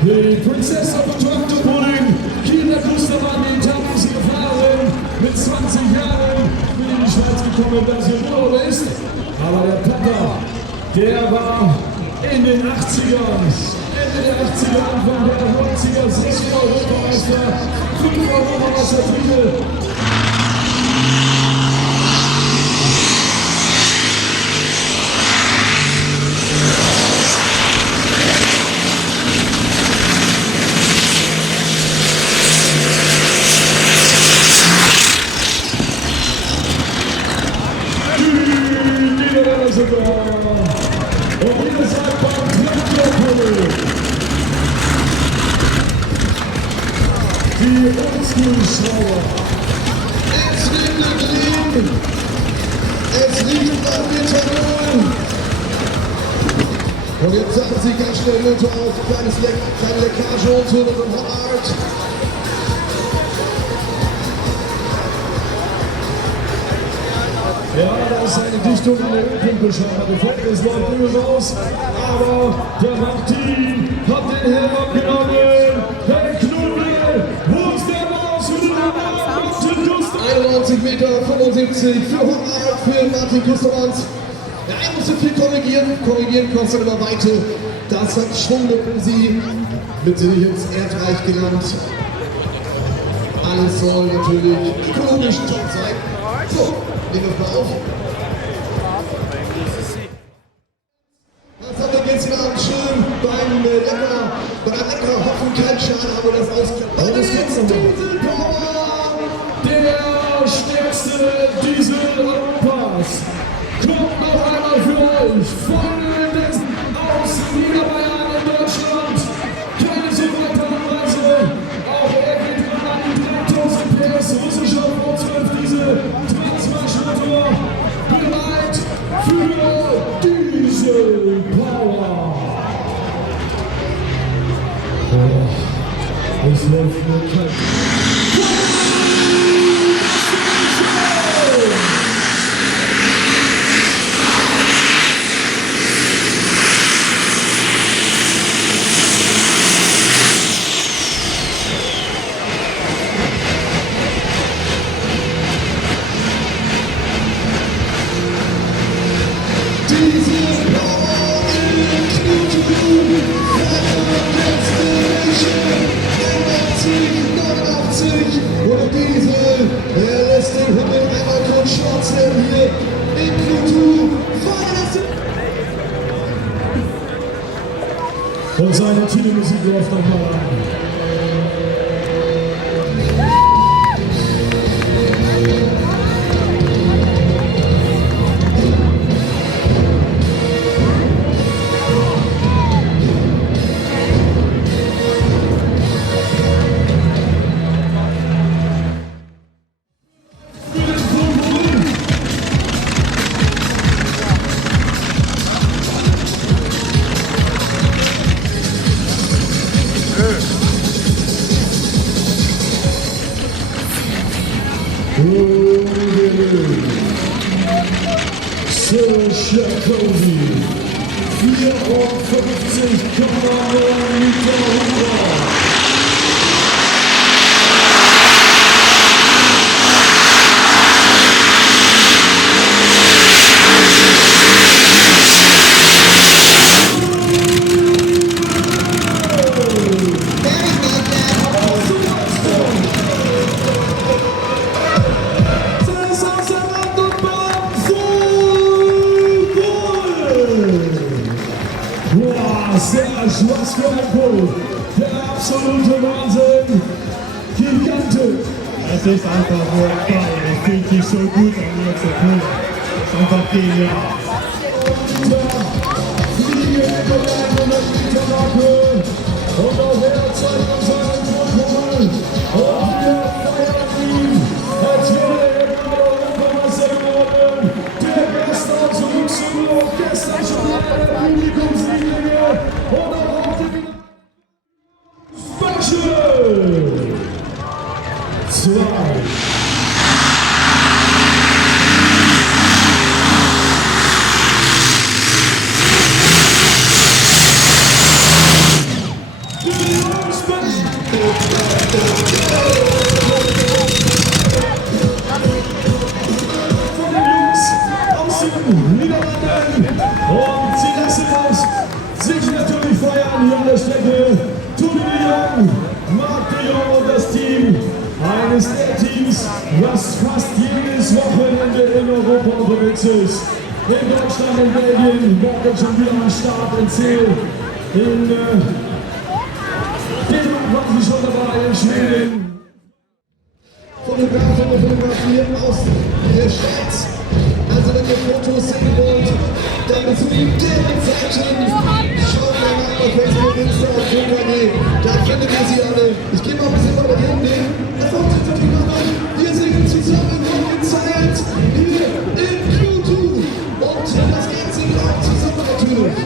Die Princess of the Truck to Pudding, Kieler Kustermann, die Etappen gefahren, mit 20 Jahren in die Schweiz gekommen, dass sie Urlaub ist. Aber der Papa, der war in den 80ern, Ende der 80er, Anfang der 90er, 6-mal Europameister, 5-mal Europameistertitel. Und ihr seid beim Knutwil. Die Oldschool-Schrauber. Es liegt am Leben. Es liegt am Methanol. Und jetzt sagen sie ganz schnell Motor auf. Kleine Leckage und so und hart. Ja, da ist eine Dichtung an der Ölpumpe-Scheibe. Es läuft Öl raus, aber der Martin hat den Helm abgenommen. Hey Knutwil, wo ist der Maus für den Martin Kustermann? 91,75 Meter für Hurra für Martin Kustermanns. Ja, er musste viel korrigieren kostet aber Weite. Das hat Schwungluppen sie mit sich ins Erdreich gelangt. Alles soll natürlich ökologisch top sein. So, nehmen wir mal auf. Was haben wir jetzt Abend schön beim lecker Hopfen-Kaltschale haben wir das ausgemacht. Und es geht noch. Der stärkste Diesel Europas kommt noch einmal für euch von dessen aus Niederbayern in Deutschland. Keine so weite Anreise. Auch er geht an die 3000 PS russischer V12 Diesel Transmaschmotor. Bereit für Diesel Power. Oh, es läuft nur kalt. Und Diesel, er lässt den Himmel einmal kurz schwarzen hier in Knutwil. Und seine Titelmusik läuft nochmal an. Cody, 54,9 Liter. Was für ein Pull! Der absolute Wahnsinn! Gigantisch! Es ist einfach nur geil. Es fühlt sich so gut an mir zu tun. Es ist einfach genial. Und auch er zeigt uns seinen Vorpommel. Und wir feiern ihn, als wäre er gerade Europameister geworden. Der Beste aus Luxemburg, gestern schon eine der Publikumslinie. Und auch heute wieder Special 2. Yeah. Niederlanden. Und sie lassen uns sich natürlich feiern hier an der Strecke. Turbines, Marc de Jong und das Team. Eines der Teams, was fast jedes Wochenende in Europa unterwegs ist. In Deutschland und Belgien, morgen schon wieder am Start in Ziel. In Dänemark waren sie schon dabei, in Schweden. Fotografen und Fotografieren aus der Stadt. Also wenn ihr Fotos sehen wollt, dann besucht deren Seiten. Schaut mal nach bei Facebook, Insta und Twitter. Da findet ihr sie alle. Ich gehe mal ein bisschen weiter hinten. Wir singen zusammen Rocket hier in Knutwil. Und das Ganze auch zusammen natürlich.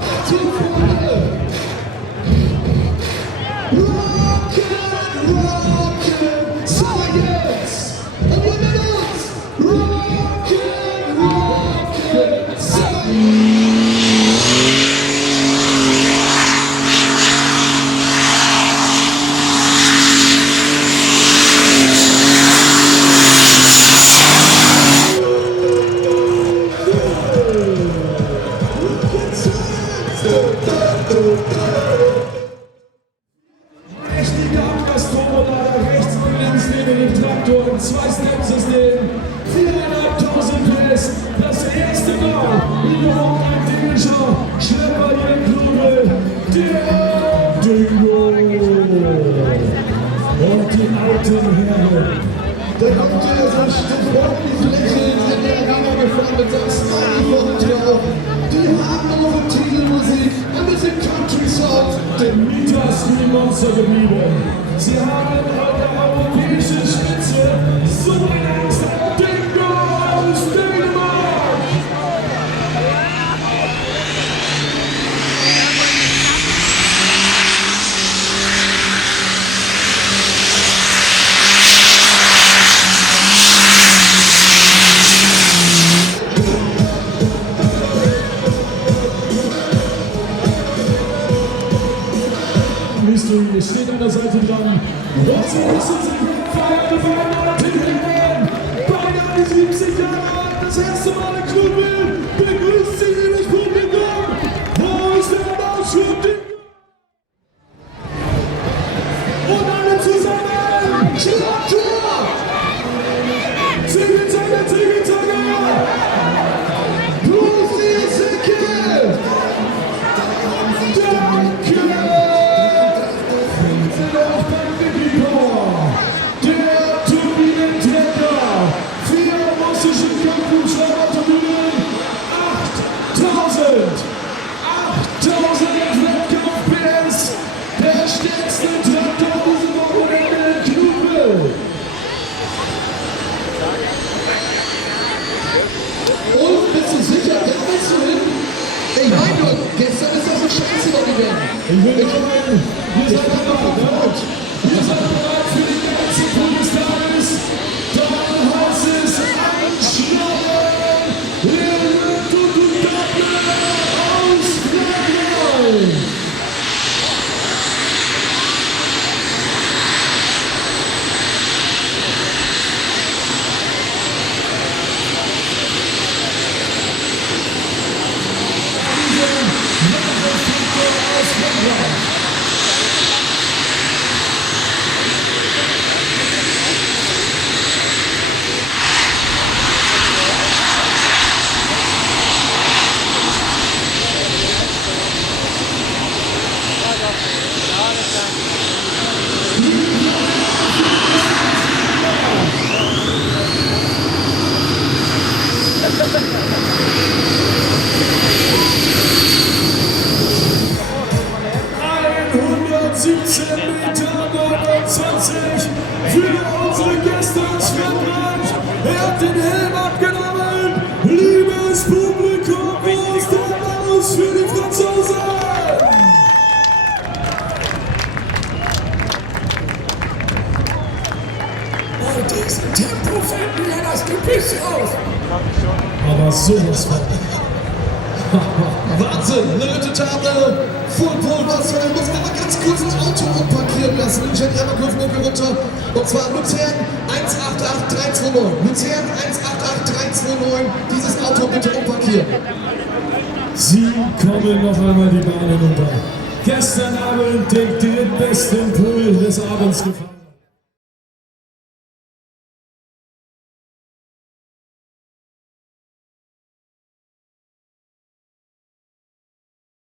Achtung, Freunde! Rocket Science! Und wir nennen uns Rocket Science! Mächtige Abgasturbolader rechts und links neben dem Traktor im Zwei-Step-System. 4.500 PS. Das erste Mal überhaupt ein dänischer Schlepper hier in Knutwil. Der Dingo. Und die alten Herren. Da kommt er bestimmt freundlich lächelnd in die Arena gefahren mit seinem Smiley vorne drauf. Die haben auch Titelmusik, ein bisschen Country-Sound. Den niedrigsten Monster geblieben. Sie haben auf der europäischen Spitze so ein Angst. Dingo aus Dänemark! Mystery steht an der Seite dran. Und sie lassen sich feiern, beide an die 70 Jahre alt, das erste Mal in Knutwil. Begrüßt sie das Publikum. Wo ist der Applaus für Dingo? Und alle zusammen. Traktor! Ziegelzange, Ziegelzange! Plus die Säcke! Danke! Der Turbinenträger, 4 russische Kampfhubschrauber-Turbinen, 8000 Wettkampf-PS, der stärkste Traktor diesem Wochenende in Knutwil. Und bist du sicher, da willst du hin? Ey, mein Gott, gestern ist das so scheiße gegangen. Ich will sagen, wir sind bereit. Wir sind bereit für die ganze Tour des Tages. Dann heißt es einschlagen. Wir sind Turbinen aus Radial. Für unsere Gäste aus Frankreich. Er hat den Helm abgenommen. Liebes Publikum, wo ist der Applaus für die Franzosen? Bei diesem Tempo fällt mir das Gebiss auf. Aber sowas von. War Wahnsinn, eine Table, Full Pole, was soll denn? Muss aber ganz kurz das Auto umparkieren lassen. Jenny einmal kurz Mucke runter. Und zwar Luzern 188329. Luzern 188329. Dieses Auto bitte umparkieren. Sie kommen noch einmal die Bahn hinunter. Gestern Abend den drittbesten Pool des Abends gefahren.